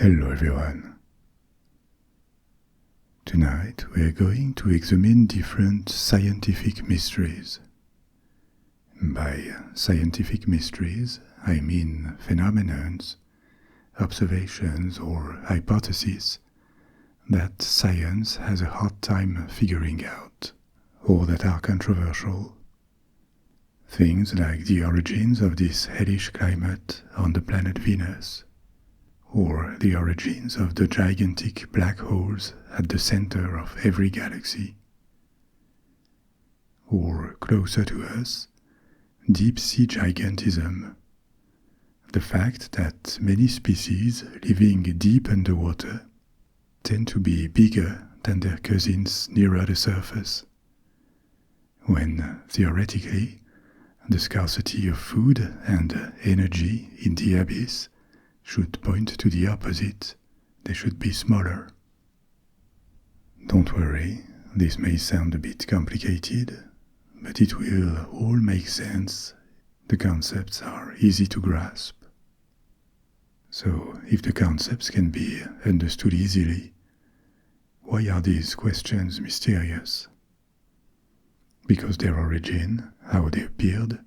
Hello everyone. Tonight we are going to examine different scientific mysteries. By scientific mysteries, I mean phenomenons, observations or hypotheses that science has a hard time figuring out, or that are controversial. Things like the origins of this hellish climate on the planet Venus, or the origins of the gigantic black holes at the center of every galaxy. Or, closer to us, deep-sea gigantism, the fact that many species living deep underwater tend to be bigger than their cousins nearer the surface, when, theoretically, the scarcity of food and energy in the abyss should point to the opposite. They should be smaller. Don't worry, this may sound a bit complicated, but it will all make sense. The concepts are easy to grasp. So, if the concepts can be understood easily, why are these questions mysterious? Because their origin, how they appeared,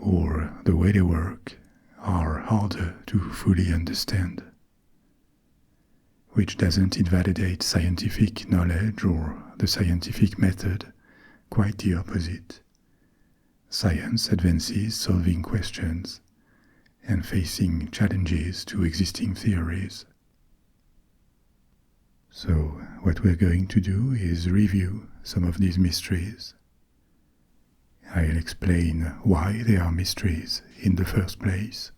or the way they work, are harder to fully understand. Which doesn't invalidate scientific knowledge or the scientific method, quite the opposite. Science advances solving questions and facing challenges to existing theories. So, what we're going to do is review some of these mysteries. I'll explain why they are mysteries in the first place,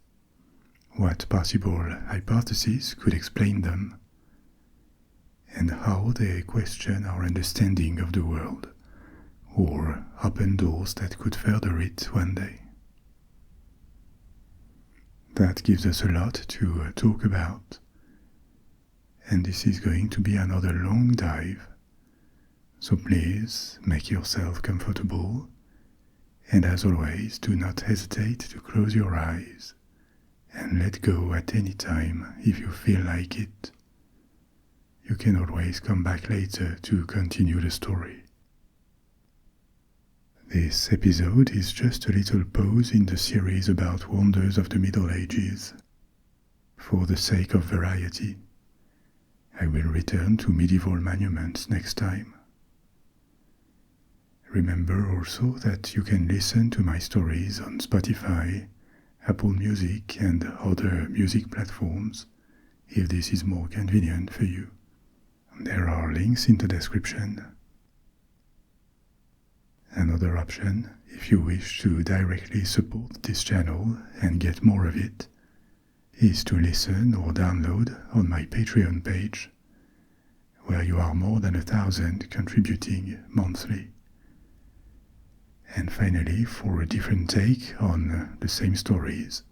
what possible hypotheses could explain them, and how they question our understanding of the world, or open doors that could further it one day. That gives us a lot to talk about, and this is going to be another long dive, so please make yourself comfortable, and as always, do not hesitate to close your eyes and let go at any time if you feel like it. You can always come back later to continue the story. This episode is just a little pause in the series about wonders of the Middle Ages. For the sake of variety, I will return to medieval monuments next time. Remember also that you can listen to my stories on Spotify, Apple Music and other music platforms if this is more convenient for you. There are links in the description. Another option, if you wish to directly support this channel and get more of it, is to listen or download on my Patreon page, where you are more than 1,000 contributing monthly. And finally, for a different take on the same stories,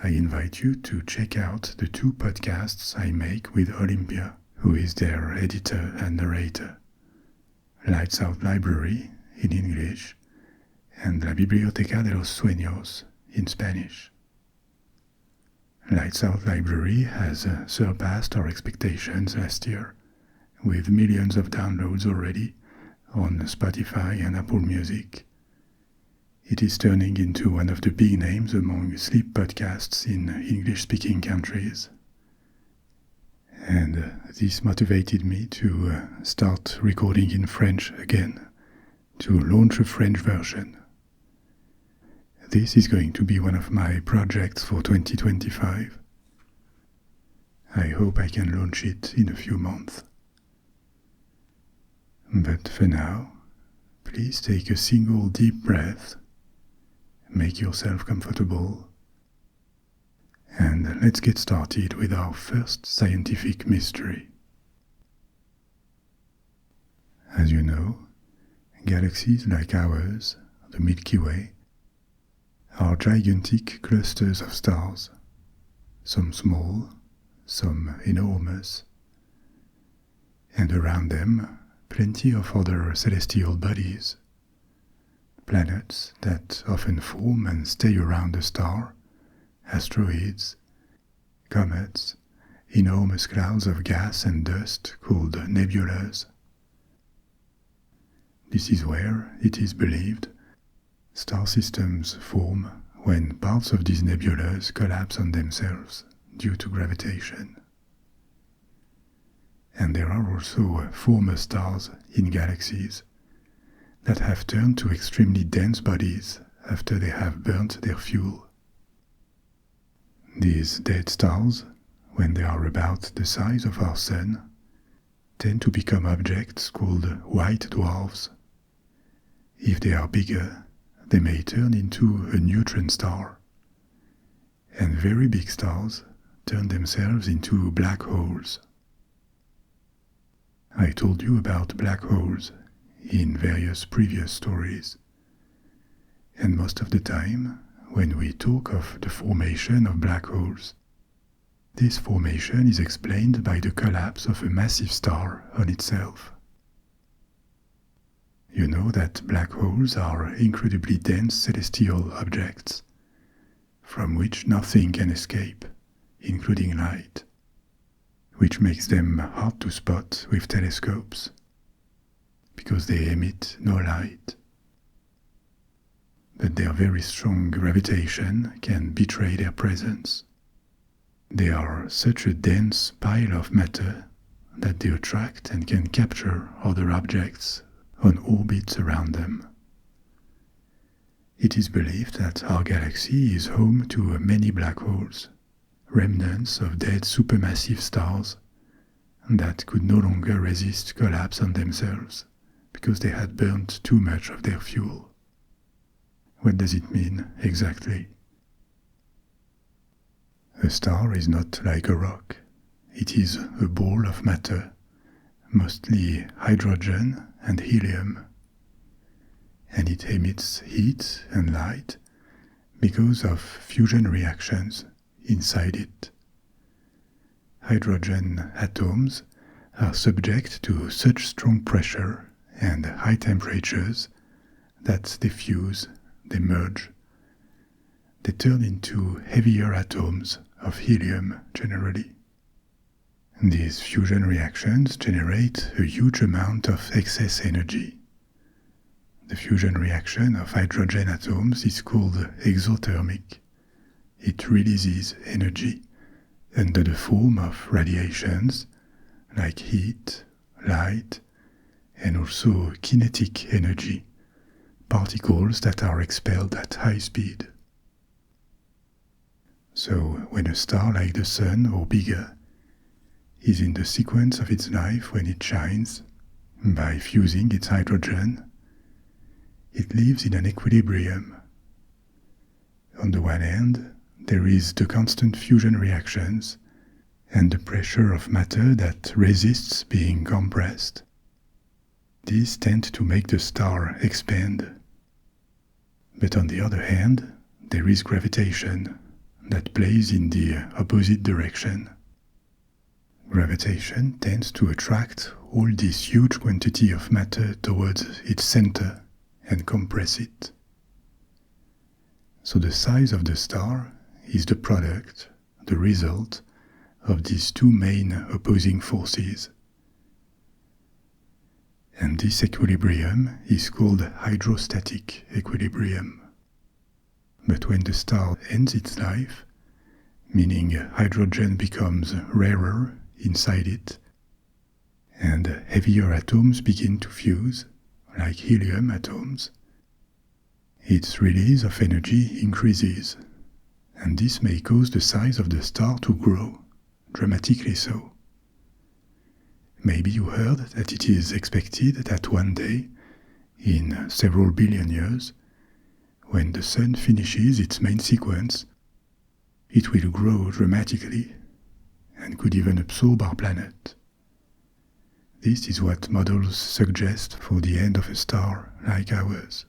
I invite you to check out the 2 podcasts I make with Olimpia, who is their editor and narrator. Lights Out Library in English, and La Biblioteca de los Sueños in Spanish. Lights Out Library has surpassed our expectations last year, with millions of downloads already on Spotify and Apple Music. It is turning into one of the big names among sleep podcasts in English-speaking countries. And this motivated me to start recording in French again, to launch a French version. This is going to be one of my projects for 2025. I hope I can launch it in a few months. But for now, please take a single deep breath, make yourself comfortable, and let's get started with our first scientific mystery. As you know, galaxies like ours, the Milky Way, are gigantic clusters of stars, some small, some enormous, and around them plenty of other celestial bodies, planets that often form and stay around a star, asteroids, comets, enormous clouds of gas and dust called nebulas. This is where, it is believed, star systems form when parts of these nebulas collapse on themselves due to gravitation. And there are also former stars in galaxies that have turned to extremely dense bodies after they have burnt their fuel. These dead stars, when they are about the size of our Sun, tend to become objects called white dwarfs. If they are bigger, they may turn into a neutron star, and very big stars turn themselves into black holes. I told you about black holes in various previous stories, and most of the time, when we talk of the formation of black holes, this formation is explained by the collapse of a massive star on itself. You know that black holes are incredibly dense celestial objects, from which nothing can escape, including light, which makes them hard to spot with telescopes, because they emit no light. But their very strong gravitation can betray their presence. They are such a dense pile of matter that they attract and can capture other objects on orbits around them. It is believed that our galaxy is home to many black holes, remnants of dead supermassive stars that could no longer resist collapse on themselves because they had burnt too much of their fuel. What does it mean exactly? A star is not like a rock. It is a ball of matter, mostly hydrogen and helium, and it emits heat and light because of fusion reactions inside it. Hydrogen atoms are subject to such strong pressure and high temperatures that they fuse, they merge. They turn into heavier atoms of helium generally. And these fusion reactions generate a huge amount of excess energy. The fusion reaction of hydrogen atoms is called exothermic. It releases energy under the form of radiations like heat, light, and also kinetic energy, particles that are expelled at high speed. So when a star like the Sun or bigger is in the sequence of its life when it shines, by fusing its hydrogen, it lives in an equilibrium. On the one hand, there is the constant fusion reactions and the pressure of matter that resists being compressed. These tend to make the star expand. But on the other hand, there is gravitation that plays in the opposite direction. Gravitation tends to attract all this huge quantity of matter towards its center and compress it. So the size of the star is the product, the result of these two main opposing forces. And this equilibrium is called hydrostatic equilibrium. But when the star ends its life, meaning hydrogen becomes rarer inside it, and heavier atoms begin to fuse, like helium atoms, its release of energy increases, and this may cause the size of the star to grow, dramatically so. Maybe you heard that it is expected that one day, in several billion years, when the Sun finishes its main sequence, it will grow dramatically and could even absorb our planet. This is what models suggest for the end of a star like ours.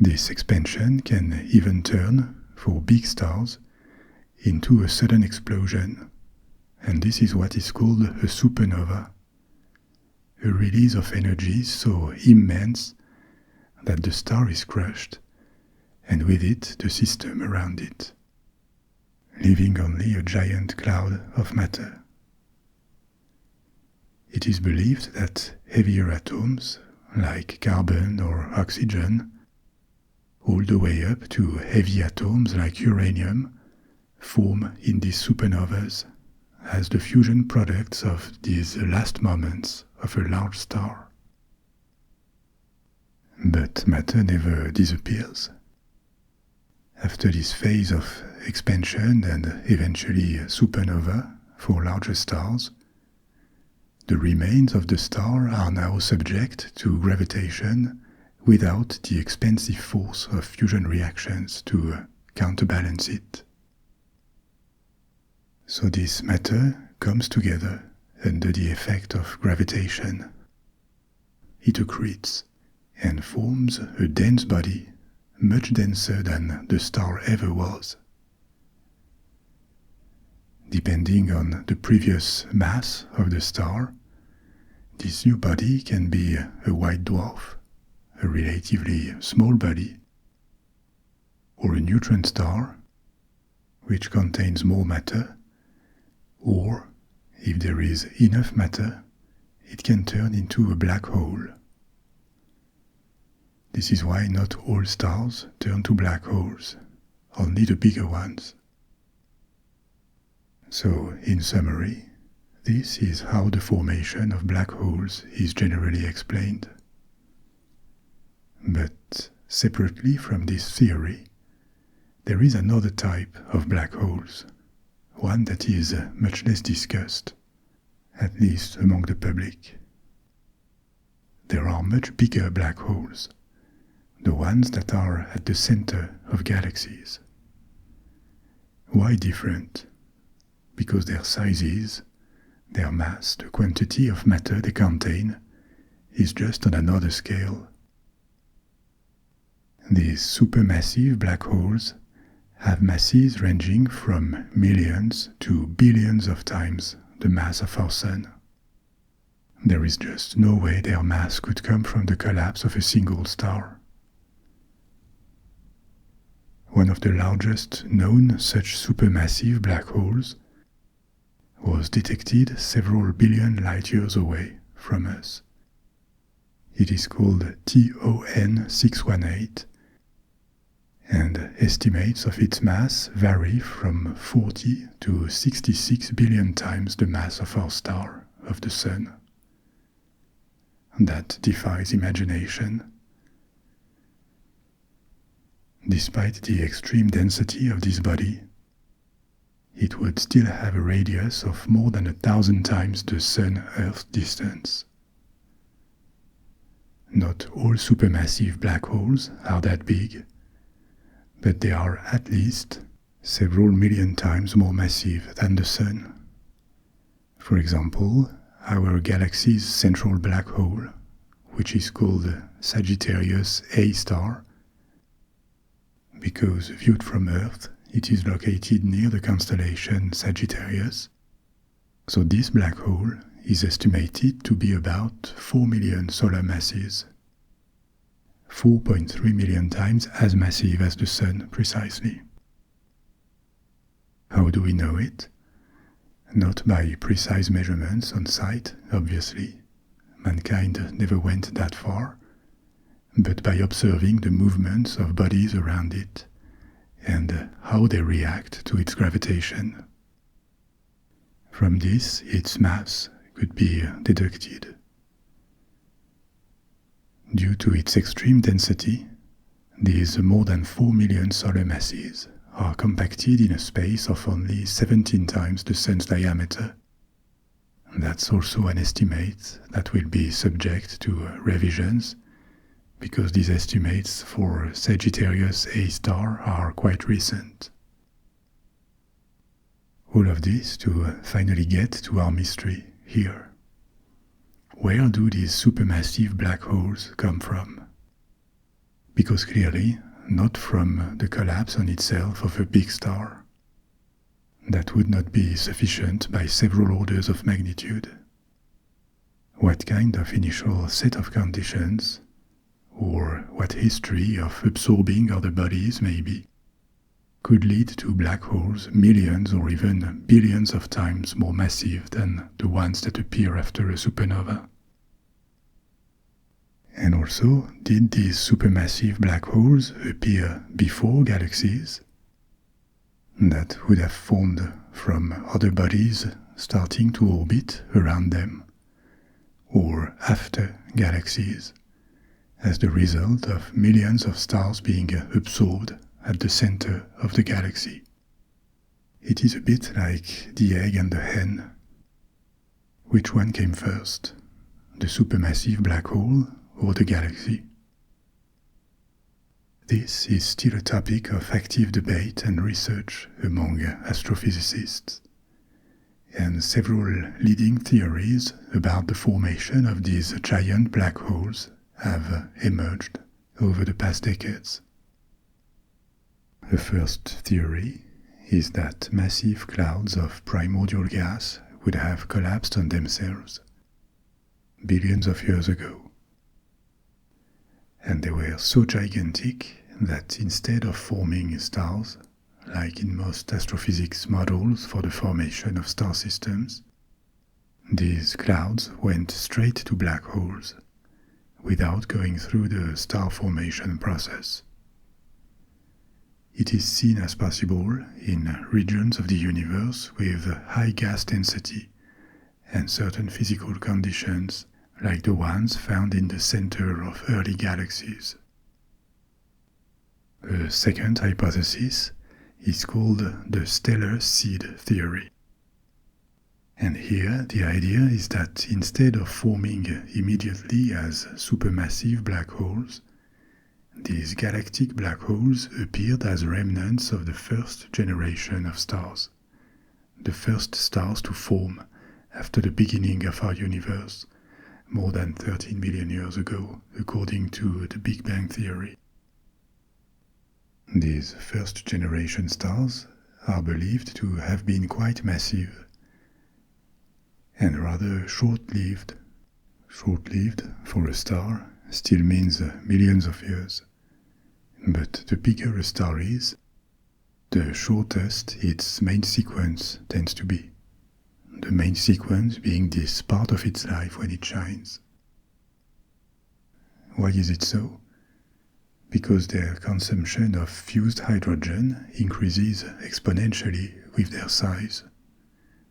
This expansion can even turn, for big stars, into a sudden explosion, and this is what is called a supernova, a release of energy so immense that the star is crushed, and with it the system around it. leaving only a giant cloud of matter. It is believed that heavier atoms, like carbon or oxygen, all the way up to heavy atoms like uranium, form in these supernovas as the fusion products of these last moments of a large star. But matter never disappears. After this phase of expansion and eventually supernova for larger stars, the remains of the star are now subject to gravitation without the expansive force of fusion reactions to counterbalance it. So this matter comes together under the effect of gravitation. It accretes and forms a dense body, much denser than the star ever was. Depending on the previous mass of the star, this new body can be a white dwarf, a relatively small body, or a neutron star, which contains more matter, or, if there is enough matter, it can turn into a black hole. This is why not all stars turn to black holes, only the bigger ones. So, in summary, this is how the formation of black holes is generally explained. But separately from this theory, there is another type of black holes, one that is much less discussed, at least among the public. There are much bigger black holes, the ones that are at the center of galaxies. Why different? Because their sizes, their mass, the quantity of matter they contain, is just on another scale. These supermassive black holes have masses ranging from millions to billions of times the mass of our Sun. There is just no way their mass could come from the collapse of a single star. One of the largest known such supermassive black holes was detected several billion light-years away from us. It is called TON 618, and estimates of its mass vary from 40 to 66 billion times the mass of our star, of the Sun. That defies imagination. Despite the extreme density of this body, it would still have a radius of more than 1,000 times the Sun-Earth distance. Not all supermassive black holes are that big, but they are at least several million times more massive than the Sun. For example, our galaxy's central black hole, which is called Sagittarius A star, because viewed from Earth, it is located near the constellation Sagittarius. So this black hole is estimated to be about 4 million solar masses, 4.3 million times as massive as the Sun precisely. How do we know it? Not by precise measurements on site, obviously. Mankind never went that far, but by observing the movements of bodies around it and how they react to its gravitation. From this, its mass could be deducted. Due to its extreme density, these more than 4 million solar masses are compacted in a space of only 17 times the Sun's diameter. That's also an estimate that will be subject to revisions, because these estimates for Sagittarius A star are quite recent. All of this to finally get to our mystery here. Where do these supermassive black holes come from? Because clearly, not from the collapse on itself of a big star. That would not be sufficient by several orders of magnitude. What kind of initial set of conditions, or what history of absorbing other bodies maybe, could lead to black holes millions or even billions of times more massive than the ones that appear after a supernova. And also, did these supermassive black holes appear before galaxies that would have formed from other bodies starting to orbit around them, or after galaxies, as the result of millions of stars being absorbed at the center of the galaxy? It is a bit like the egg and the hen. Which one came first, the supermassive black hole or the galaxy? This is still a topic of active debate and research among astrophysicists, and several leading theories about the formation of these giant black holes have emerged over the past decades. The first theory is that massive clouds of primordial gas would have collapsed on themselves billions of years ago. And they were so gigantic that instead of forming stars, like in most astrophysics models for the formation of star systems, these clouds went straight to black holes without going through the star formation process. It is seen as possible in regions of the universe with high gas density and certain physical conditions like the ones found in the center of early galaxies. A second hypothesis is called the stellar seed theory. And here the idea is that instead of forming immediately as supermassive black holes, these galactic black holes appeared as remnants of the first generation of stars, the first stars to form after the beginning of our universe, more than 13 million years ago, according to the Big Bang theory. These first-generation stars are believed to have been quite massive and rather short-lived. Short-lived for a star still means millions of years. But the bigger a star is, the shortest its main sequence tends to be. The main sequence being this part of its life when it shines. Why is it so? Because their consumption of fused hydrogen increases exponentially with their size.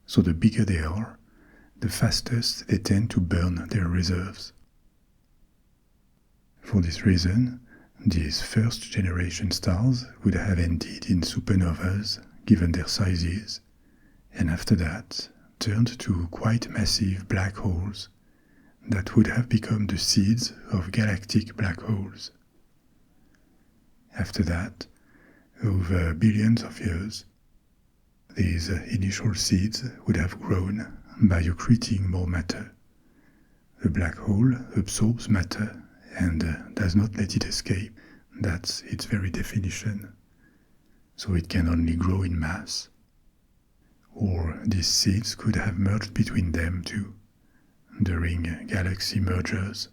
So the bigger they are, the fastest they tend to burn their reserves. For this reason, these first-generation stars would have ended in supernovas given their sizes, and after that turned to quite massive black holes that would have become the seeds of galactic black holes. After that, over billions of years, these initial seeds would have grown by accreting more matter. A black hole absorbs matter and does not let it escape. That's its very definition. So it can only grow in mass. Or these seeds could have merged between them too, during galaxy mergers,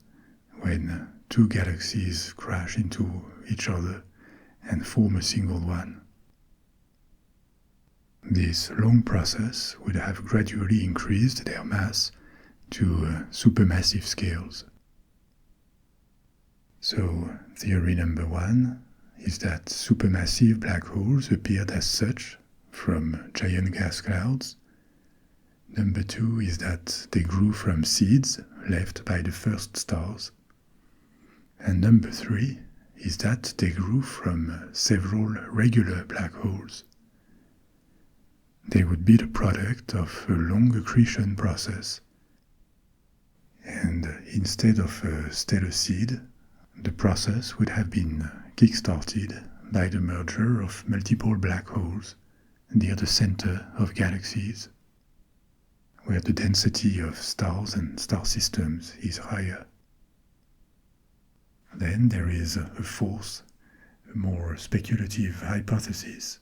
when two galaxies crash into each other and form a single one. This long process would have gradually increased their mass to supermassive scales. So, theory number one is that supermassive black holes appeared as such from giant gas clouds. Number two is that they grew from seeds left by the first stars. And number three is that they grew from several regular black holes. They would be the product of a long accretion process. And instead of a stellar seed, the process would have been kick-started by the merger of multiple black holes near the center of galaxies, where the density of stars and star systems is higher. Then there is a fourth, more speculative hypothesis,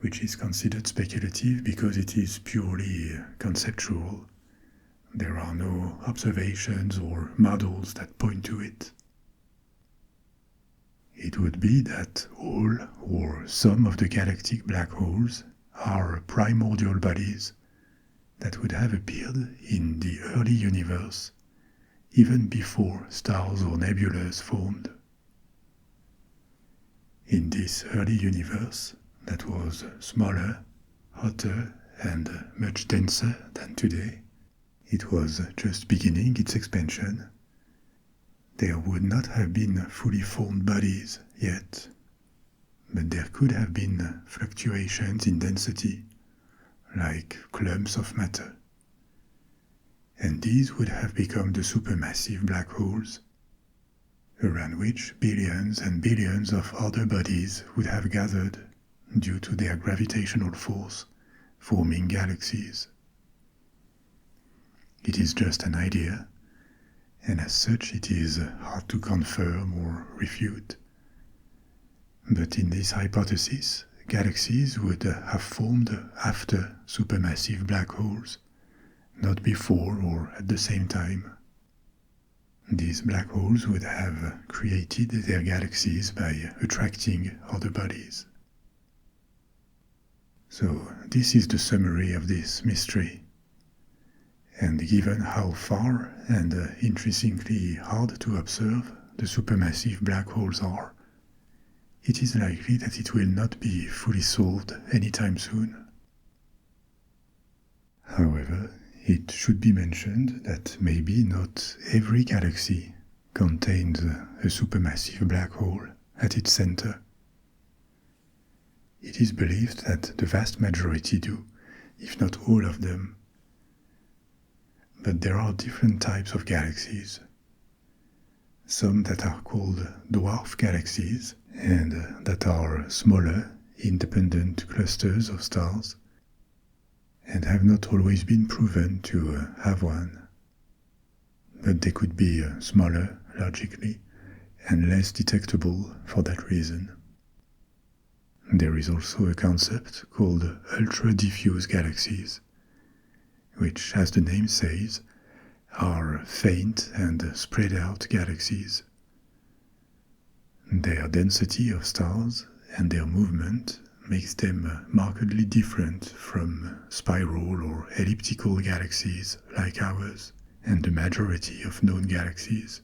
which is considered speculative because it is purely conceptual. There are no observations or models that point to it. it would be that all or some of the galactic black holes are primordial bodies that would have appeared in the early universe, even before stars or nebulas formed. In this early universe, that was smaller, hotter, and much denser than today, it was just beginning its expansion. There would not have been fully formed bodies yet, but there could have been fluctuations in density, like clumps of matter. And these would have become the supermassive black holes, around which billions and billions of other bodies would have gathered due to their gravitational force, forming galaxies. It is just an idea, and as such it is hard to confirm or refute. But in this hypothesis, galaxies would have formed after supermassive black holes, not before or at the same time. These black holes would have created their galaxies by attracting other bodies. So this is the summary of this mystery. And given how far and intrinsically hard to observe the supermassive black holes are, it is likely that it will not be fully solved anytime soon. However, it should be mentioned that maybe not every galaxy contains a supermassive black hole at its center. It is believed that the vast majority do, if not all of them. But there are different types of galaxies. Some that are called dwarf galaxies, and that are smaller, independent clusters of stars, and have not always been proven to have one. But they could be smaller, logically, and less detectable for that reason. There is also a concept called ultra-diffuse galaxies, which, as the name says, are faint and spread out galaxies. Their density of stars and their movement makes them markedly different from spiral or elliptical galaxies like ours and the majority of known galaxies.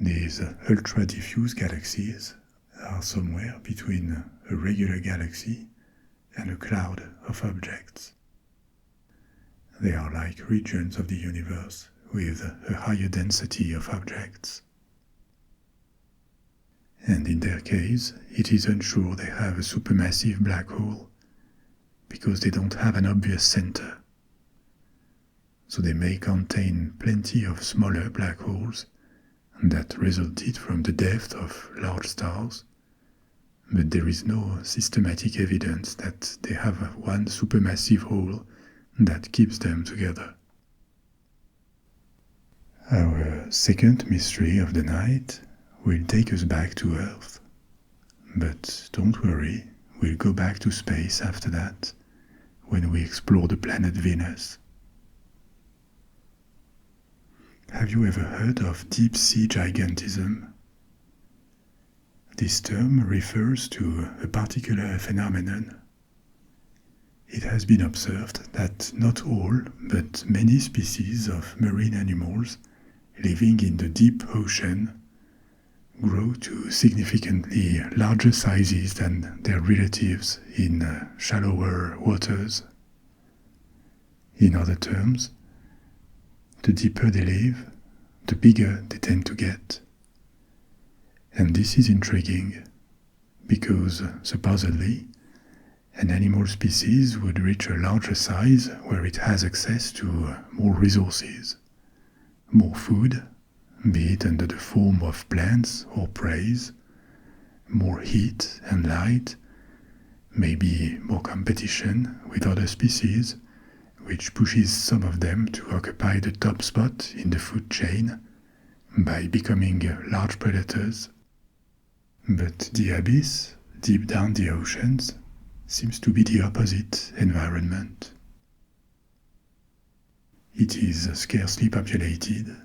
These ultra-diffuse galaxies are somewhere between a regular galaxy and a cloud of objects. They are like regions of the universe with a higher density of objects. And in their case, it is unsure they have a supermassive black hole, because they don't have an obvious center. So they may contain plenty of smaller black holes that resulted from the death of large stars, but there is no systematic evidence that they have one supermassive hole that keeps them together. Our second mystery of the night will take us back to Earth. But don't worry, we'll go back to space after that, when we explore the planet Venus. Have you ever heard of deep-sea gigantism? This term refers to a particular phenomenon. It has been observed that not all, but many species of marine animals living in the deep ocean grow to significantly larger sizes than their relatives in shallower waters. In other terms, the deeper they live, the bigger they tend to get. And this is intriguing, because supposedly an animal species would reach a larger size where it has access to more resources, more food, be it under the form of plants or prey, more heat and light, maybe more competition with other species, which pushes some of them to occupy the top spot in the food chain by becoming large predators. But the abyss, deep down the oceans, seems to be the opposite environment. It is scarcely populated.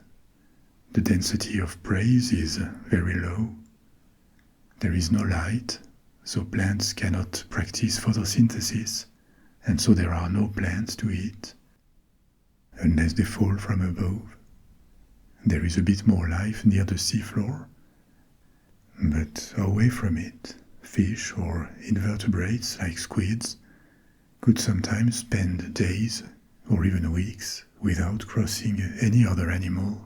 the density of prey is very low. There is no light, so plants cannot practice photosynthesis, and so there are no plants to eat, unless they fall from above. There is a bit more life near the seafloor, but away from it, fish or invertebrates like squids could sometimes spend days or even weeks without crossing any other animal.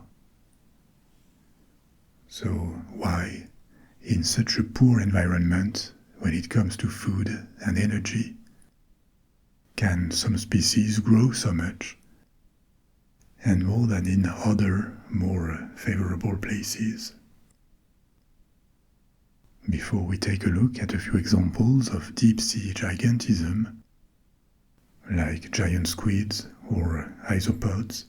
So why, in such a poor environment when it comes to food and energy, can some species grow so much, and more than in other, more favorable places? Before we take a look at a few examples of deep-sea gigantism, like giant squids or isopods,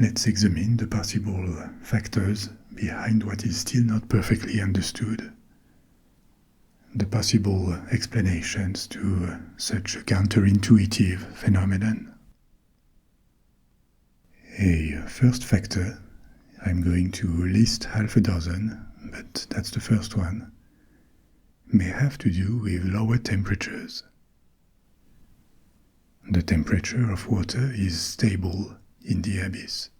let's examine the possible factors behind what is still not perfectly understood, the possible explanations to such a counterintuitive phenomenon. A first factor, I'm going to list half a dozen, but that's the first one, may have to do with lower temperatures. The temperature of water is stable in the abyss.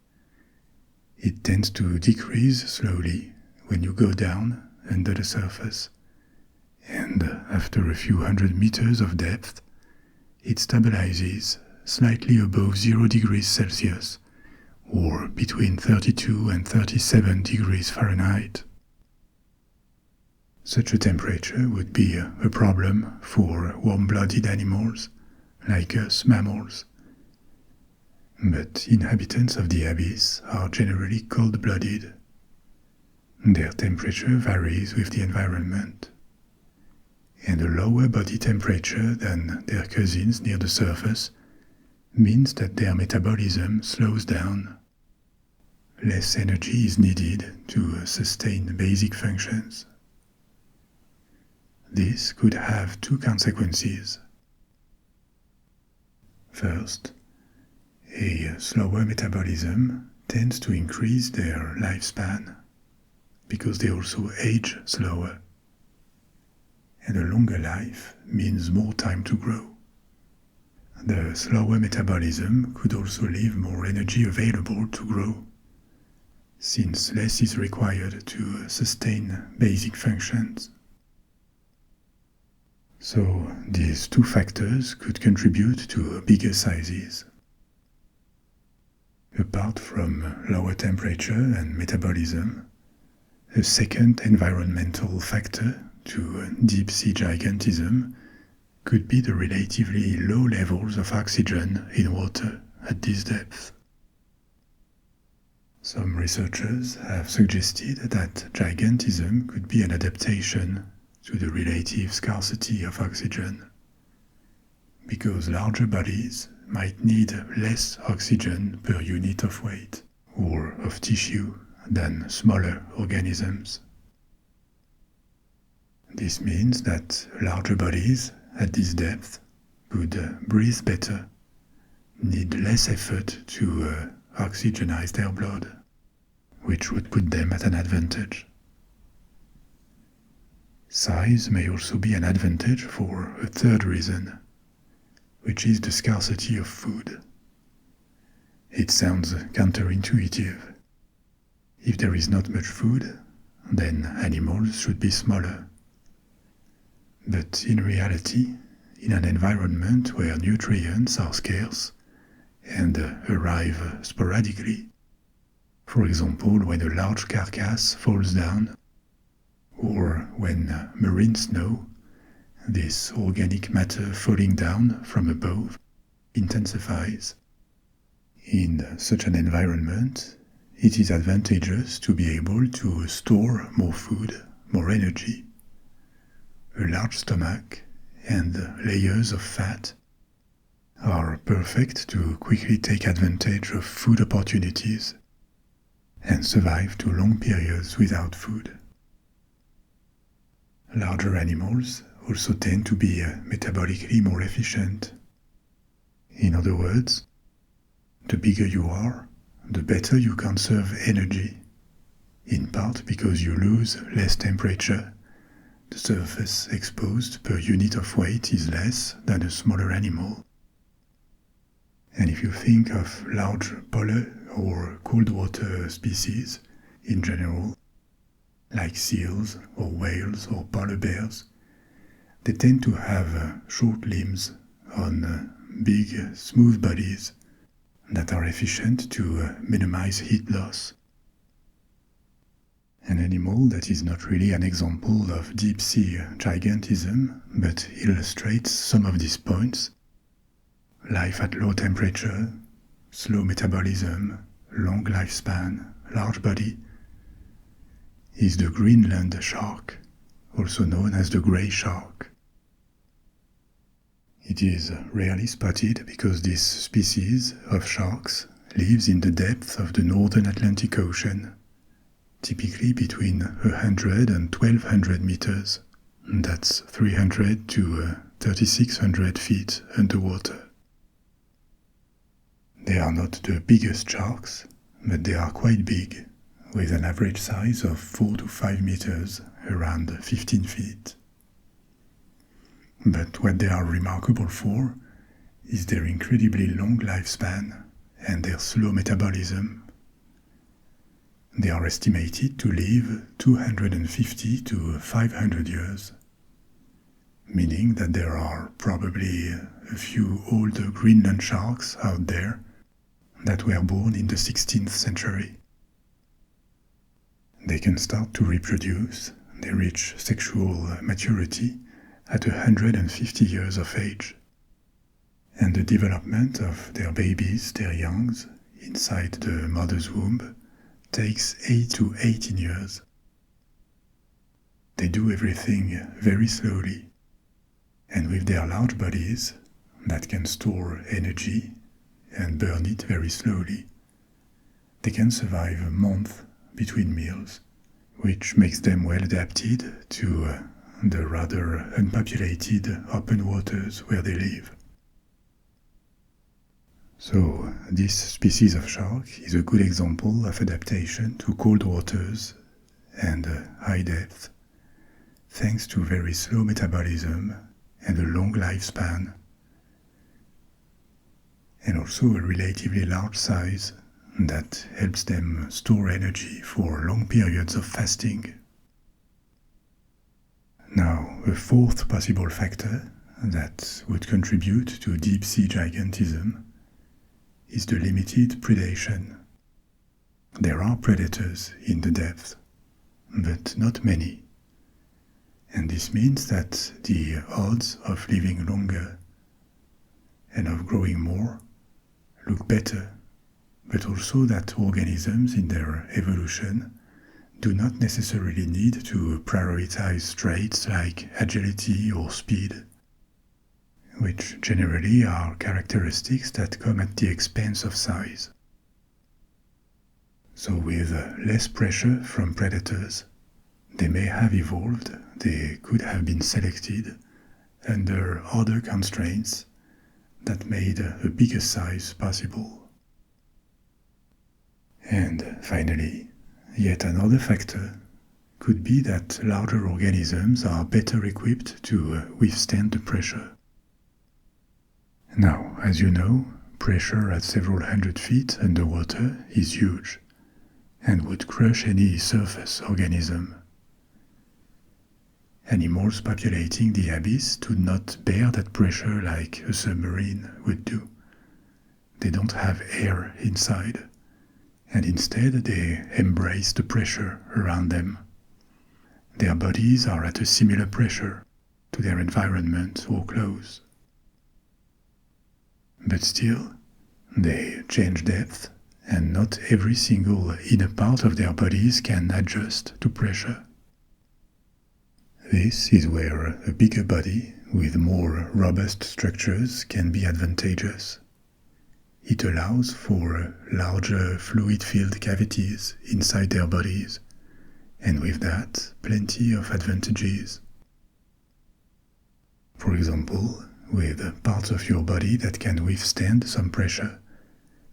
It tends to decrease slowly when you go down under the surface, and after a few hundred meters of depth, it stabilizes slightly above 0 degrees Celsius, or between 32 and 37 degrees Fahrenheit. Such a temperature would be a problem for warm-blooded animals like us mammals. But inhabitants of the abyss are generally cold-blooded. Their temperature varies with the environment, and a lower body temperature than their cousins near the surface means that their metabolism slows down. Less energy is needed to sustain basic functions. This could have two consequences. First, a slower metabolism tends to increase their lifespan because they also age slower, and a longer life means more time to grow. The slower metabolism could also leave more energy available to grow, since less is required to sustain basic functions. So these two factors could contribute to bigger sizes. Apart from lower temperature and metabolism, a second environmental factor to deep-sea gigantism could be the relatively low levels of oxygen in water at this depth. Some researchers have suggested that gigantism could be an adaptation to the relative scarcity of oxygen, because larger bodies might need less oxygen per unit of weight or of tissue than smaller organisms. This means that larger bodies at this depth could breathe better, need less effort to oxygenize their blood, which would put them at an advantage. Size may also be an advantage for a third reason, which is the scarcity of food. It sounds counterintuitive. If there is not much food, then animals should be smaller. But in reality, in an environment where nutrients are scarce and arrive sporadically, for example when a large carcass falls down, or when marine snow, this organic matter falling down from above, intensifies. In such an environment, it is advantageous to be able to store more food, more energy. A large stomach and layers of fat are perfect to quickly take advantage of food opportunities and survive to long periods without food. Larger animals also tend to be metabolically more efficient. In other words, the bigger you are, the better you conserve energy, in part because you lose less temperature. The surface exposed per unit of weight is less than a smaller animal. And if you think of large polar or cold water species in general, like seals or whales or polar bears, they tend to have short limbs on big, smooth bodies that are efficient to minimize heat loss. An animal that is not really an example of deep-sea gigantism, but illustrates some of these points: life at low temperature, slow metabolism, long lifespan, large body, is the Greenland shark, also known as the grey shark. It is rarely spotted because this species of sharks lives in the depths of the northern Atlantic Ocean, typically between 100 and 1200 meters, that's 300 to 3600 feet underwater. They are not the biggest sharks, but they are quite big, with an average size of 4 to 5 meters, around 15 feet. But what they are remarkable for is their incredibly long lifespan and their slow metabolism. They are estimated to live 250 to 500 years, meaning that there are probably a few older Greenland sharks out there that were born in the 16th century. They can start to reproduce, they reach sexual maturity at 150 years of age, and the development of their babies, their youngs, inside the mother's womb takes 8 to 18 years. They do everything very slowly, and with their large bodies that can store energy and burn it very slowly, they can survive a month between meals, which makes them well adapted to the rather unpopulated open waters where they live. So this species of shark is a good example of adaptation to cold waters and high depth, thanks to very slow metabolism and a long lifespan, and also a relatively large size that helps them store energy for long periods of fasting. Now, a fourth possible factor that would contribute to deep-sea gigantism is the limited predation. There are predators in the depth, but not many. And this means that the odds of living longer and of growing more look better, but also that organisms in their evolution do not necessarily need to prioritize traits like agility or speed, which generally are characteristics that come at the expense of size. So with less pressure from predators, they may have evolved, they could have been selected under other constraints that made a bigger size possible. And finally, yet another factor could be that larger organisms are better equipped to withstand the pressure. Now, as you know, pressure at several hundred feet underwater is huge and would crush any surface organism. Animals populating the abyss do not bear that pressure like a submarine would do. They don't have air inside, and instead they embrace the pressure around them. Their bodies are at a similar pressure to their environment or clothes. But still, they change depth, and not every single inner part of their bodies can adjust to pressure. This is where a bigger body with more robust structures can be advantageous. It allows for larger fluid-filled cavities inside their bodies, and with that, plenty of advantages. For example, with parts of your body that can withstand some pressure,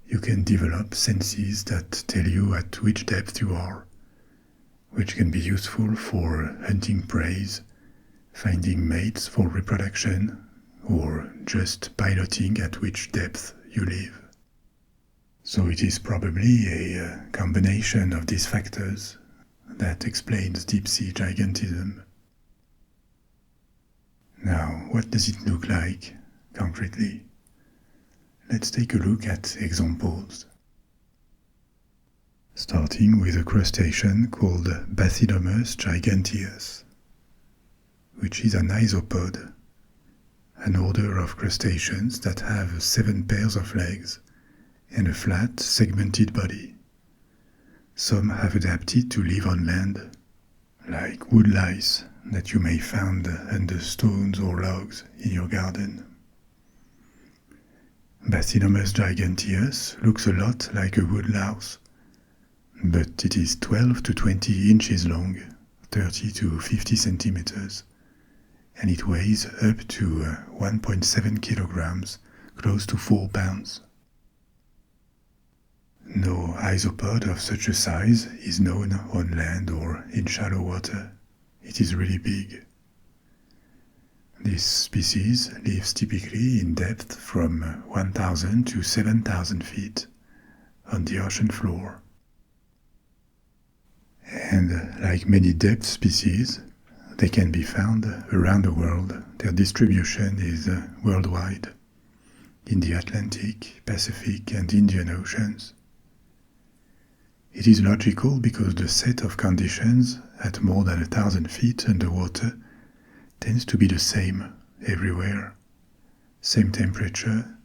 you can develop senses that tell you at which depth you are, which can be useful for hunting prey, finding mates for reproduction, or just piloting at which depth you live. So it is probably a combination of these factors that explains deep-sea gigantism. Now, what does it look like concretely? Let's take a look at examples. Starting with a crustacean called Bathylomus giganteus, which is an isopod, an order of crustaceans that have 7 pairs of legs and a flat, segmented body. Some have adapted to live on land, like wood lice that you may find under stones or logs in your garden. Bathylomus giganteus looks a lot like a wood louse, but it is 12 to 20 inches long, 30 to 50 centimeters, and it weighs up to 1.7 kilograms, close to 4 pounds. No isopod of such a size is known on land or in shallow water. It is really big. This species lives typically in depth from 1,000 to 7,000 feet on the ocean floor. And like many depth species, they can be found around the world. Their distribution is worldwide, in the Atlantic, Pacific, and Indian Oceans. It is logical because the set of conditions at more than 1,000 feet underwater tends to be the same everywhere. Same temperature,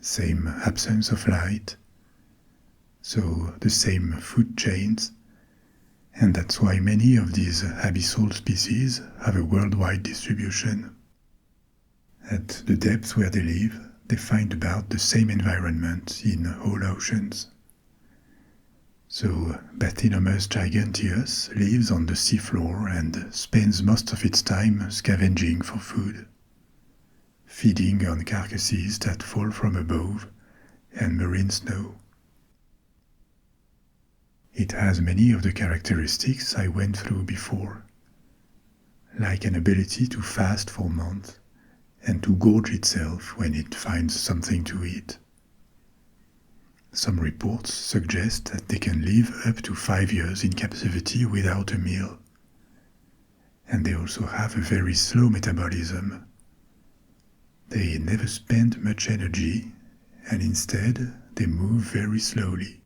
same absence of light, so the same food chains, and that's why many of these abyssal species have a worldwide distribution. At the depths where they live, they find about the same environment in all oceans. So Bathylomus giganteus lives on the seafloor and spends most of its time scavenging for food, feeding on carcasses that fall from above and marine snow. It has many of the characteristics I went through before, like an ability to fast for months and to gorge itself when it finds something to eat. Some reports suggest that they can live up to 5 years in captivity without a meal. And they also have a very slow metabolism. They never spend much energy, and instead they move very slowly.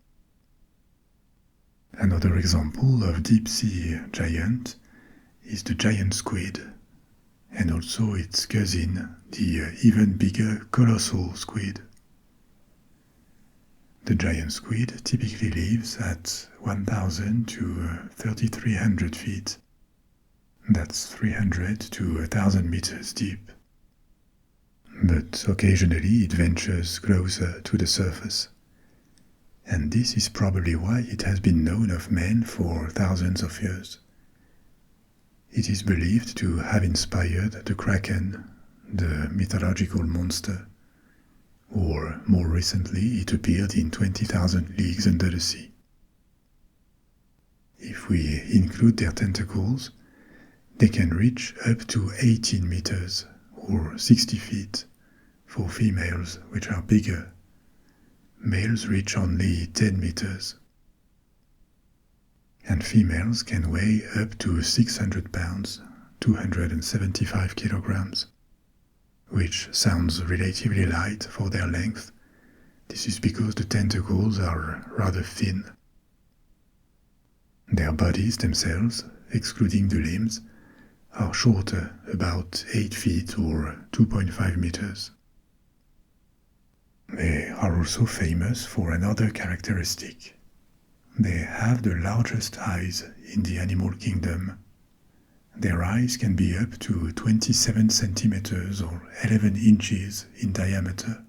Another example of deep-sea giant is the giant squid, and also its cousin, the even bigger colossal squid. The giant squid typically lives at 1,000 to 3,300 feet. That's 300 to 1,000 meters deep. But occasionally it ventures closer to the surface. And this is probably why it has been known of men for thousands of years. It is believed to have inspired the kraken, the mythological monster, or more recently it appeared in 20,000 Leagues Under the Sea. If we include their tentacles, they can reach up to 18 meters or 60 feet for females, which are bigger. Males reach only 10 meters. And females can weigh up to 600 pounds, 275 kilograms. Which sounds relatively light for their length. This is because the tentacles are rather thin. Their bodies themselves, excluding the limbs, are shorter, about 8 feet or 2.5 meters. They are also famous for another characteristic. They have the largest eyes in the animal kingdom. Their eyes can be up to 27 centimeters or 11 inches in diameter.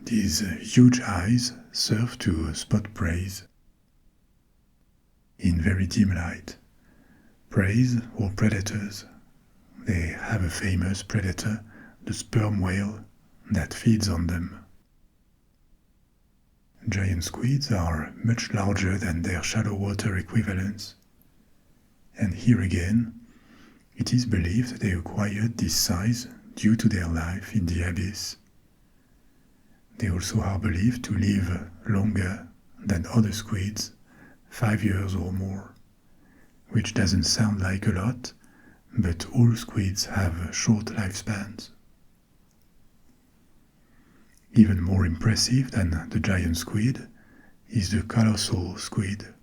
These huge eyes serve to spot prey in very dim light. Prey or predators. They have a famous predator, the sperm whale, that feeds on them. giant squids are much larger than their shallow water equivalents. And here again, it is believed they acquired this size due to their life in the abyss. They also are believed to live longer than other squids, 5 years or more, which doesn't sound like a lot, but all squids have short lifespans. Even more impressive than the giant squid is the colossal squid,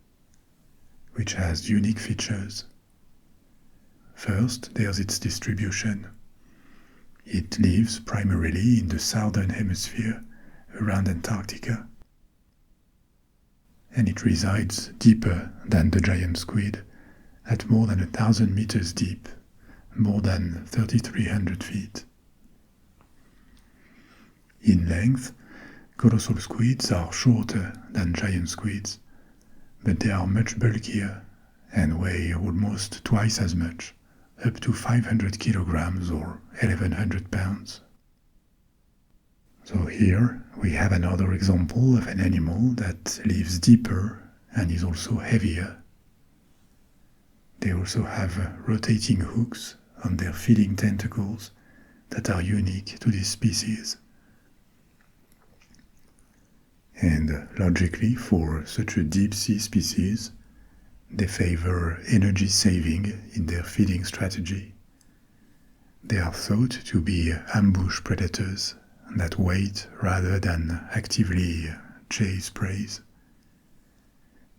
which has unique features. First, there's its distribution. It lives primarily in the southern hemisphere, around Antarctica, and it resides deeper than the giant squid, at more than 1,000 meters deep, more than 3,300 feet. In length, colossal squids are shorter than giant squids, but they are much bulkier and weigh almost twice as much, up to 500 kilograms or 1,100 pounds. So here we have another example of an animal that lives deeper and is also heavier. They also have rotating hooks on their feeding tentacles that are unique to this species. And logically, for such a deep-sea species, they favor energy saving in their feeding strategy. They are thought to be ambush predators that wait rather than actively chase prey.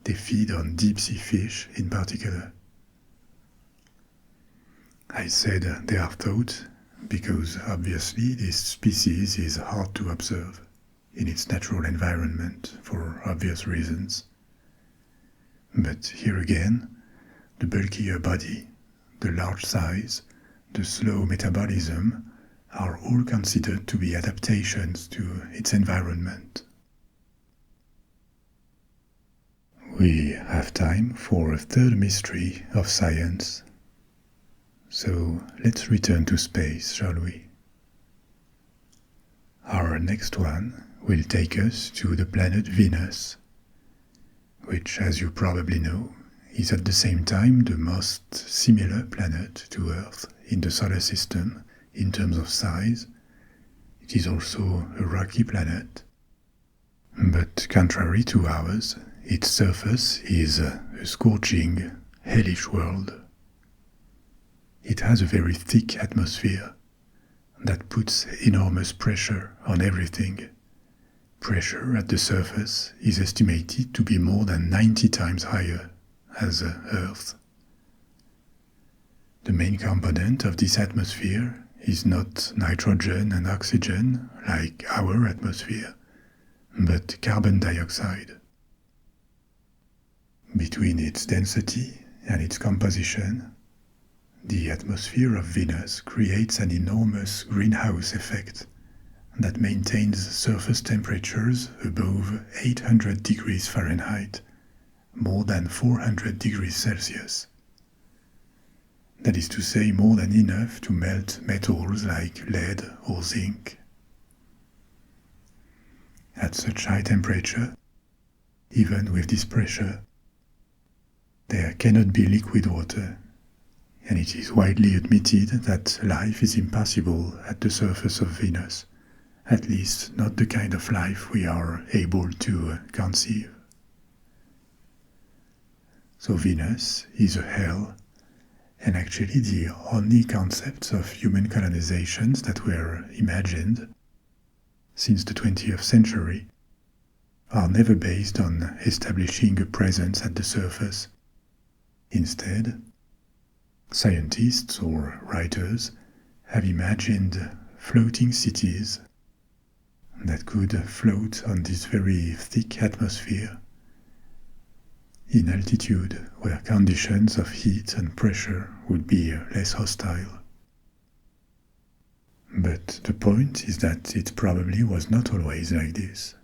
They feed on deep-sea fish in particular. I said they are thought because obviously this species is hard to observe in its natural environment for obvious reasons. But here again, the bulkier body, the large size, the slow metabolism are all considered to be adaptations to its environment. We have time for a third mystery of science. So let's return to space, shall we? Our next one will take us to the planet Venus, which, as you probably know, is at the same time the most similar planet to Earth in the solar system in terms of size. It is also a rocky planet, but contrary to ours, its surface is a scorching, hellish world. It has a very thick atmosphere that puts enormous pressure on everything. Pressure at the surface is estimated to be more than 90 times higher as Earth. The main component of this atmosphere is not nitrogen and oxygen like our atmosphere, but carbon dioxide. Between its density and its composition, the atmosphere of Venus creates an enormous greenhouse effect that maintains surface temperatures above 800 degrees Fahrenheit, more than 400 degrees Celsius. That is to say, more than enough to melt metals like lead or zinc. At such high temperature, even with this pressure, there cannot be liquid water, and it is widely admitted that life is impossible at the surface of Venus, at least not the kind of life we are able to conceive. So Venus is a hell, and actually the only concepts of human colonizations that were imagined since the 20th century are never based on establishing a presence at the surface. Instead, scientists or writers have imagined floating cities that could float on this very thick atmosphere in altitude where conditions of heat and pressure would be less hostile. But the point is that it probably was not always like this.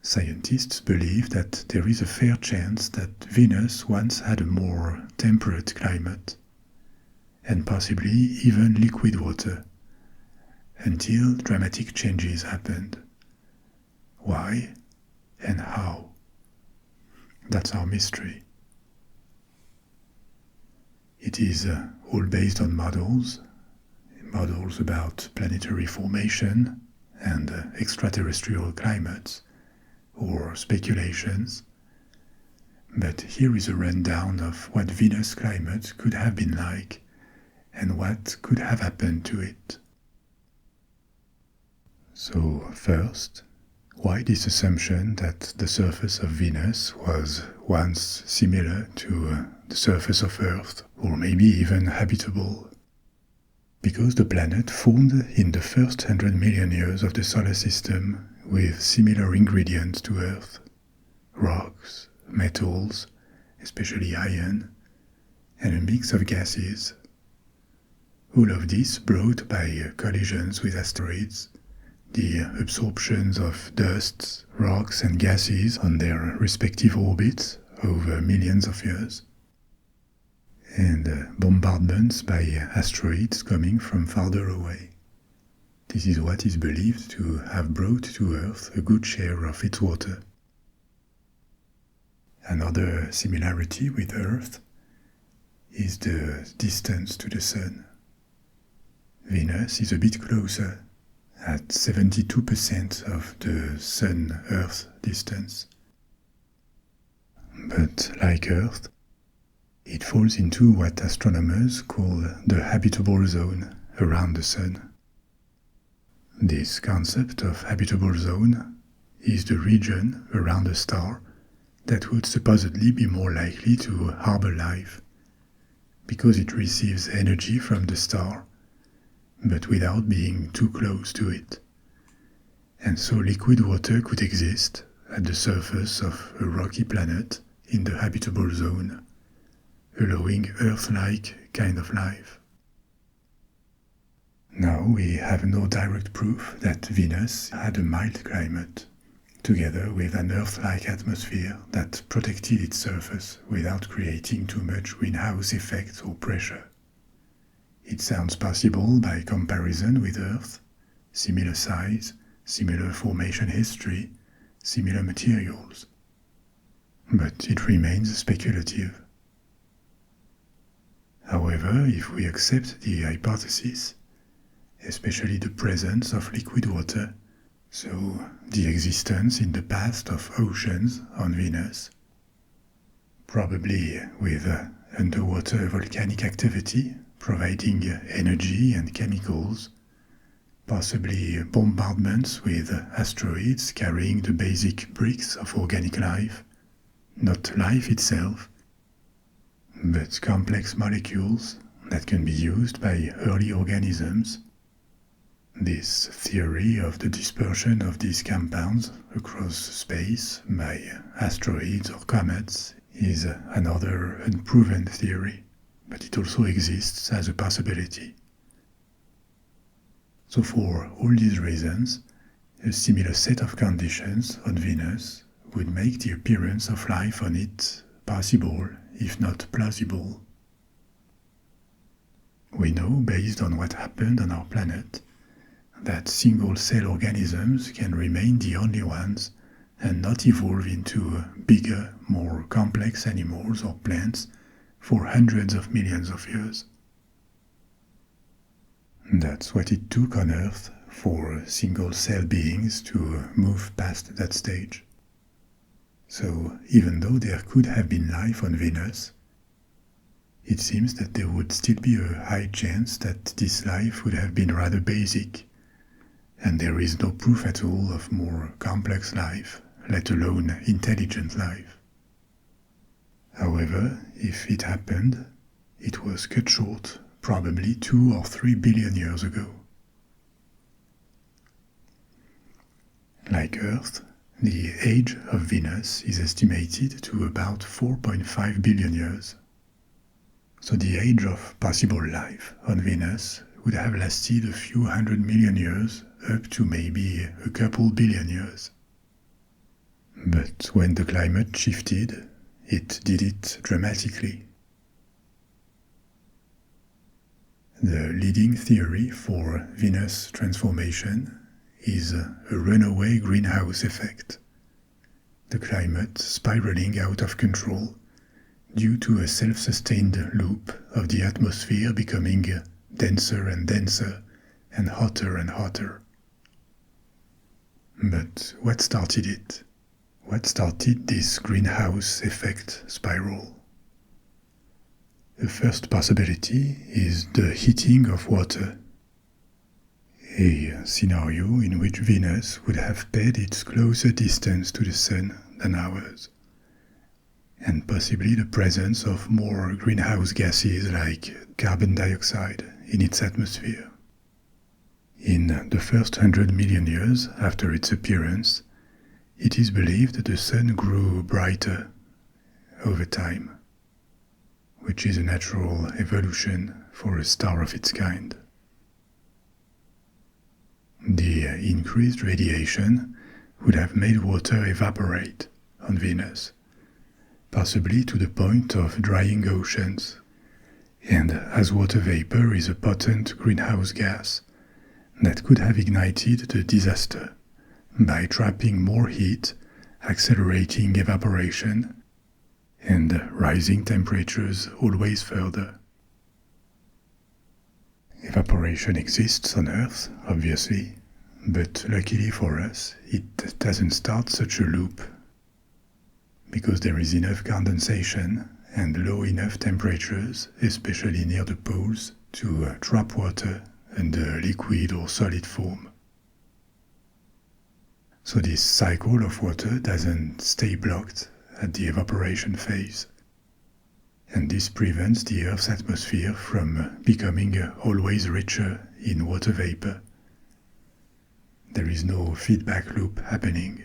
Scientists believe that there is a fair chance that Venus once had a more temperate climate, and possibly even liquid water, until dramatic changes happened. Why? and how? That's our mystery. It is all based on models about planetary formation and extraterrestrial climates, or speculations. But here is a rundown of what Venus' climate could have been like and what could have happened to it. So first, why this assumption that the surface of Venus was once similar to the surface of Earth, or maybe even habitable? Because the planet formed in the first 100 million years of the solar system with similar ingredients to Earth: rocks, metals, especially iron, and a mix of gases. All of this brought by collisions with asteroids, the absorptions of dust, rocks and gases on their respective orbits over millions of years, and bombardments by asteroids coming from farther away. This is what is believed to have brought to Earth a good share of its water. Another similarity with Earth is the distance to the Sun. Venus is a bit closer, at 72% of the Sun-Earth distance. But like Earth, it falls into what astronomers call the habitable zone around the Sun. This concept of habitable zone is the region around a star that would supposedly be more likely to harbor life, because it receives energy from the star, but without being too close to it. And so liquid water could exist at the surface of a rocky planet in the habitable zone, allowing Earth-like kind of life. Now we have no direct proof that Venus had a mild climate, together with an Earth-like atmosphere that protected its surface without creating too much greenhouse effect or pressure. It sounds possible by comparison with Earth: similar size, similar formation history, similar materials. But it remains speculative. However, if we accept the hypothesis, especially the presence of liquid water, so the existence in the past of oceans on Venus, probably with underwater volcanic activity providing energy and chemicals, possibly bombardments with asteroids carrying the basic bricks of organic life, not life itself, but complex molecules that can be used by early organisms. This theory of the dispersion of these compounds across space by asteroids or comets is another unproven theory, but it also exists as a possibility. So for all these reasons, a similar set of conditions on Venus would make the appearance of life on it possible, if not plausible. We know, based on what happened on our planet, that single-cell organisms can remain the only ones and not evolve into bigger, more complex animals or plants for hundreds of millions of years. That's what it took on Earth for single-cell beings to move past that stage. So, even though there could have been life on Venus, it seems that there would still be a high chance that this life would have been rather basic, and there is no proof at all of more complex life, let alone intelligent life. However, if it happened, it was cut short probably 2 or 3 billion years ago. Like Earth, the age of Venus is estimated to about 4.5 billion years. So the age of possible life on Venus would have lasted a few 100 million years up to maybe a couple billion years. But when the climate shifted, it did it dramatically. The leading theory for Venus transformation is a runaway greenhouse effect, the climate spiraling out of control due to a self-sustained loop of the atmosphere becoming denser and denser and hotter. But what started it? What started this greenhouse effect spiral? The first possibility is the heating of water, a scenario in which Venus would have paid its closer distance to the Sun than ours, and possibly the presence of more greenhouse gases like carbon dioxide in its atmosphere. In the first 100 million years after its appearance, it is believed that the Sun grew brighter over time, which is a natural evolution for a star of its kind. The increased radiation would have made water evaporate on Venus, possibly to the point of drying oceans, and as water vapor is a potent greenhouse gas that could have ignited the disaster by trapping more heat, accelerating evaporation, and rising temperatures always further. Evaporation exists on Earth, obviously, but luckily for us, it doesn't start such a loop, because there is enough condensation and low enough temperatures, especially near the poles, to trap water under liquid or solid form. So this cycle of water doesn't stay blocked at the evaporation phase, and this prevents the Earth's atmosphere from becoming always richer in water vapor. There is no feedback loop happening.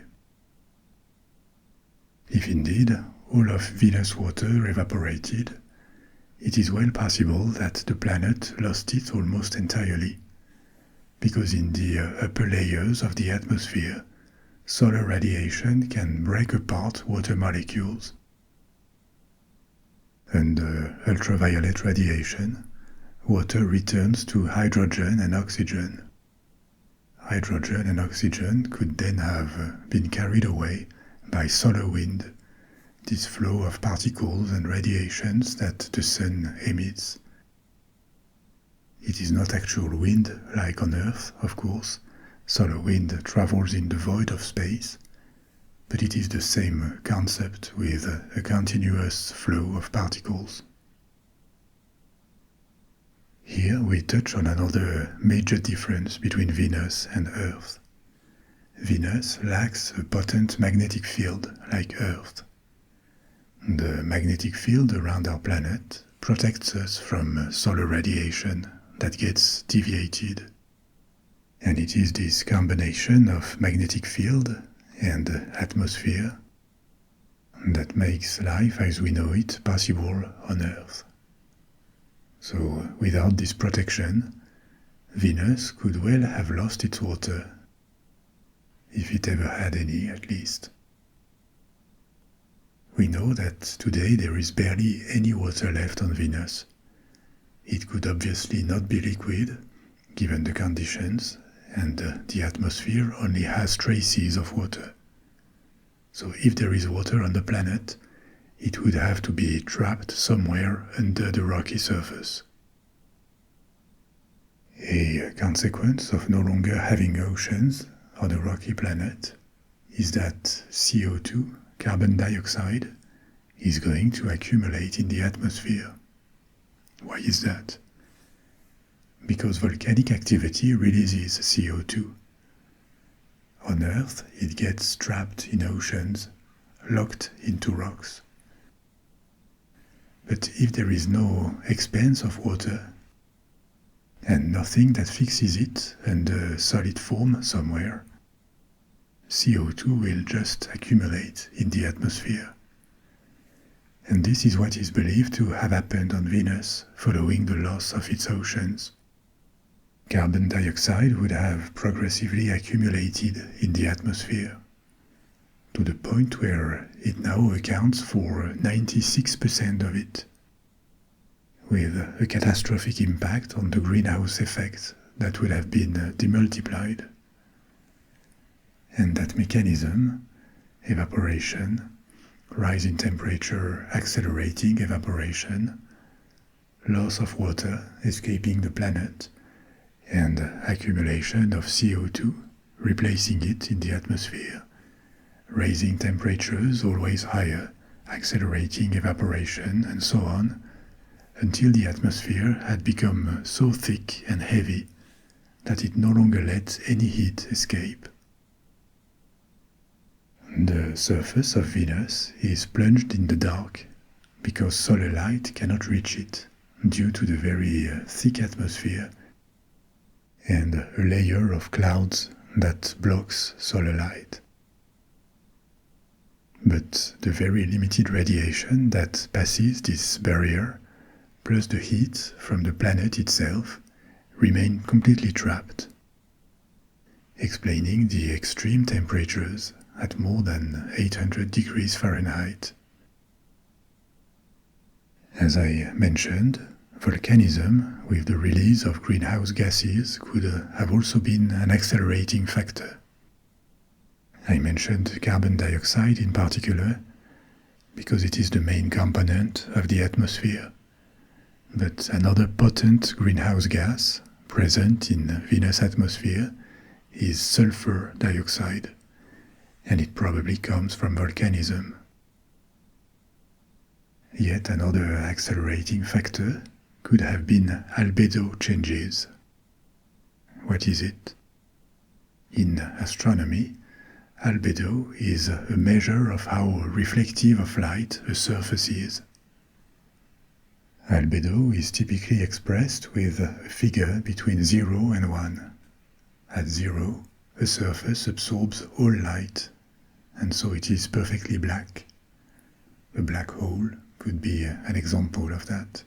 If indeed all of Venus' water evaporated, it is well possible that the planet lost it almost entirely, because in the upper layers of the atmosphere, solar radiation can break apart water molecules. Under ultraviolet radiation, water returns to hydrogen and oxygen. Hydrogen and oxygen could then have been carried away by solar wind, this flow of particles and radiations that the Sun emits. It is not actual wind like on Earth, of course. Solar wind travels in the void of space, but it is the same concept with a continuous flow of particles. Here we touch on another major difference between Venus and Earth. Venus lacks a potent magnetic field like Earth. The magnetic field around our planet protects us from solar radiation that gets deviated. And it is this combination of magnetic field and atmosphere that makes life as we know it possible on Earth. So without this protection, Venus could well have lost its water, if it ever had any at least. We know that today there is barely any water left on Venus. It could obviously not be liquid, given the conditions, and the atmosphere only has traces of water. So if there is water on the planet, it would have to be trapped somewhere under the rocky surface. A consequence of no longer having oceans on a rocky planet is that CO2, carbon dioxide, is going to accumulate in the atmosphere. Why is that? Because volcanic activity releases CO2. On Earth, it gets trapped in oceans, locked into rocks. But if there is no expanse of water, and nothing that fixes it under solid form somewhere, CO2 will just accumulate in the atmosphere. And this is what is believed to have happened on Venus following the loss of its oceans. Carbon dioxide would have progressively accumulated in the atmosphere, to the point where it now accounts for 96% of it, with a catastrophic impact on the greenhouse effect that would have been demultiplied. And that mechanism evaporation, rise in temperature accelerating evaporation, loss of water escaping the planet, and accumulation of CO2 replacing it in the atmosphere, raising temperatures always higher, accelerating evaporation, and so on, until the atmosphere had become so thick and heavy that it no longer lets any heat escape. The surface of Venus is plunged in the dark because solar light cannot reach it due to the very thick atmosphere and a layer of clouds that blocks solar light. But the very limited radiation that passes this barrier, plus the heat from the planet itself, remain completely trapped, explaining the extreme temperatures at more than 800 degrees Fahrenheit. As I mentioned, volcanism with the release of greenhouse gases could have also been an accelerating factor. I mentioned carbon dioxide in particular because it is the main component of the atmosphere. But another potent greenhouse gas present in Venus' atmosphere is sulfur dioxide, and it probably comes from volcanism. Yet another accelerating factor could have been albedo changes. What is it? In astronomy, albedo is a measure of how reflective of light a surface is. Albedo is typically expressed with a figure between 0 and 1. At 0, a surface absorbs all light, and so it is perfectly black. A black hole could be an example of that.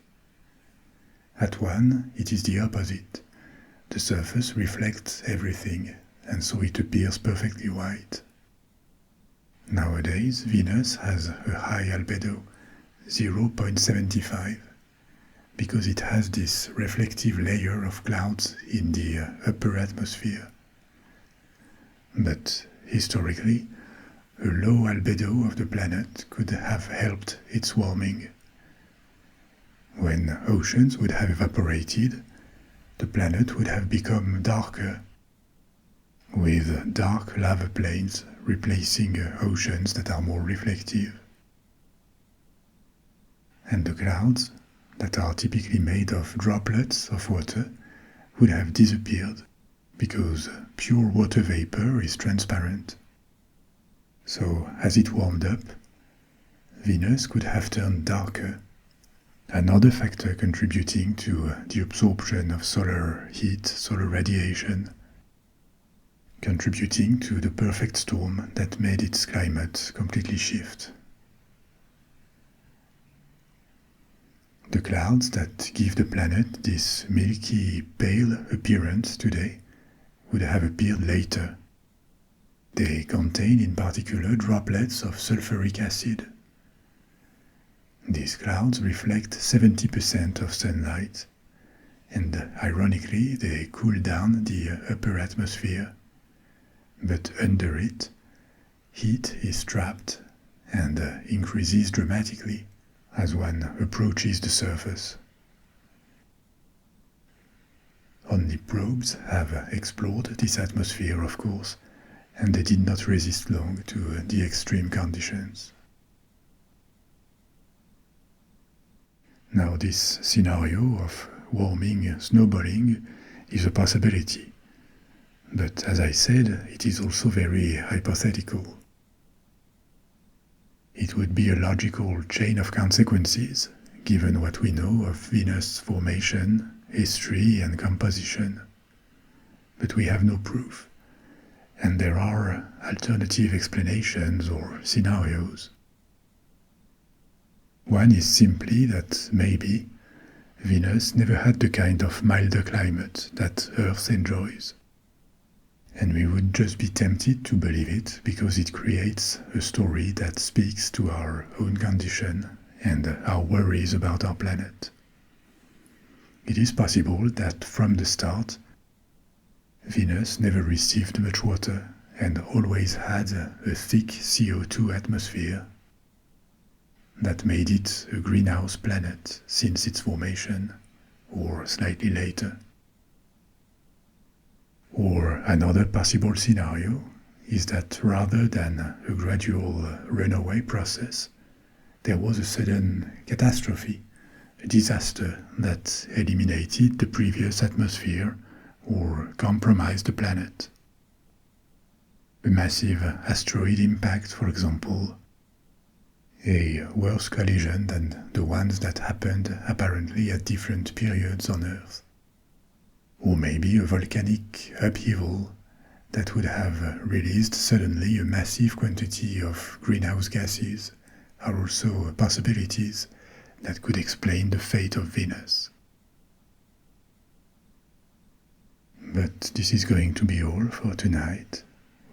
At 1, it is the opposite. The surface reflects everything, and so it appears perfectly white. Nowadays, Venus has a high albedo, 0.75, because it has this reflective layer of clouds in the upper atmosphere. But historically, a low albedo of the planet could have helped its warming. When oceans would have evaporated, the planet would have become darker, with dark lava plains replacing oceans that are more reflective. And the clouds, that are typically made of droplets of water, would have disappeared because pure water vapor is transparent. So, as it warmed up, Venus could have turned darker, another factor contributing to the absorption of solar heat, solar radiation, contributing to the perfect storm that made its climate completely shift. The clouds that give the planet this milky, pale appearance today would have appeared later. They contain in particular droplets of sulfuric acid. These clouds reflect 70% of sunlight, and ironically they cool down the upper atmosphere. But under it, heat is trapped and increases dramatically as one approaches the surface. Only probes have explored this atmosphere, of course, and they did not resist long to the extreme conditions. Now, this scenario of warming snowballing is a possibility, but as I said, it is also very hypothetical. It would be a logical chain of consequences, given what we know of Venus' formation, history, and composition. But we have no proof, and there are alternative explanations or scenarios. One is simply that maybe Venus never had the kind of milder climate that Earth enjoys. And we would just be tempted to believe it because it creates a story that speaks to our own condition and our worries about our planet. It is possible that from the start, Venus never received much water and always had a thick CO2 atmosphere that made it a greenhouse planet since its formation, or slightly later. Or another possible scenario is that rather than a gradual runaway process, there was a sudden catastrophe, a disaster that eliminated the previous atmosphere or compromised the planet. A massive asteroid impact, for example, a worse collision than the ones that happened apparently at different periods on Earth. Or maybe a volcanic upheaval that would have released suddenly a massive quantity of greenhouse gases are also possibilities that could explain the fate of Venus. But this is going to be all for tonight.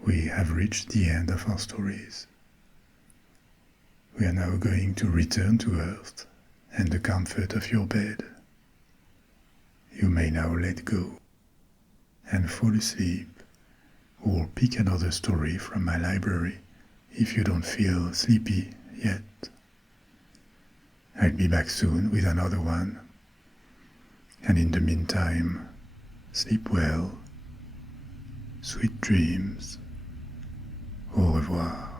We have reached the end of our stories. We are now going to return to Earth and the comfort of your bed. You may now let go and fall asleep, or pick another story from my library if you don't feel sleepy yet. I'll be back soon with another one, and in the meantime, sleep well, sweet dreams, au revoir.